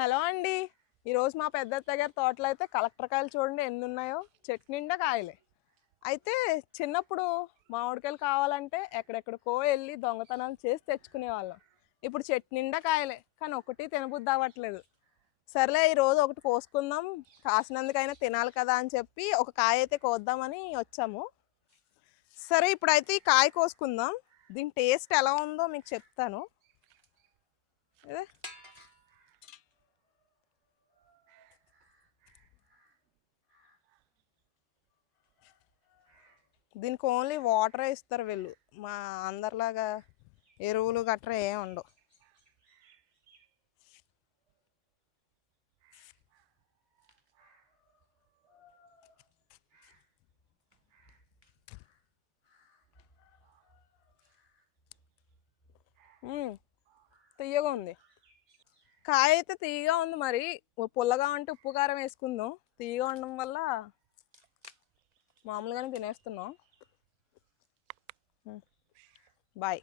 Hello అండి. ఈరోజు మా పెద్ద అత్తయ్య గారి తోటలో అయితే కలెక్టర్ కాయలు చూడండి ఎన్ని ఉన్నాయో, చెట్టు నిండా కాయలే. అయితే చిన్నప్పుడు మామిడికాయలు కావాలంటే ఎక్కడెక్కడికో వెళ్ళి దొంగతనాలు చేసి తెచ్చుకునేవాళ్ళం. ఇప్పుడు చెట్టు నిండా కాయలే, కానీ ఒకటి తినబుద్ధి అవ్వట్లేదు. సర్లే ఈరోజు ఒకటి కోసుకుందాం, కాసినందుకైనా తినాలి కదా అని చెప్పి ఒక కాయ అయితే కోద్దామని వచ్చాము. సరే ఇప్పుడైతే ఈ కాయ కోసుకుందాం. దీని టేస్ట్ ఎలా ఉందో మీకు చెప్తాను. ఇదే దీనికి ఓన్లీ వాటరే ఇస్తారు వీళ్ళు, మా అందరిలాగా ఎరువులు గట్రా ఏం ఉండవు. తీయగా ఉంది కాయ అయితే, తీయగా ఉంది. మరి పుల్లగా ఉంటే ఉప్పు కారం వేసుకుందాం. తీయగా ఉండడం వల్ల మామూలుగానే తినేస్తున్నాం. బాయ్.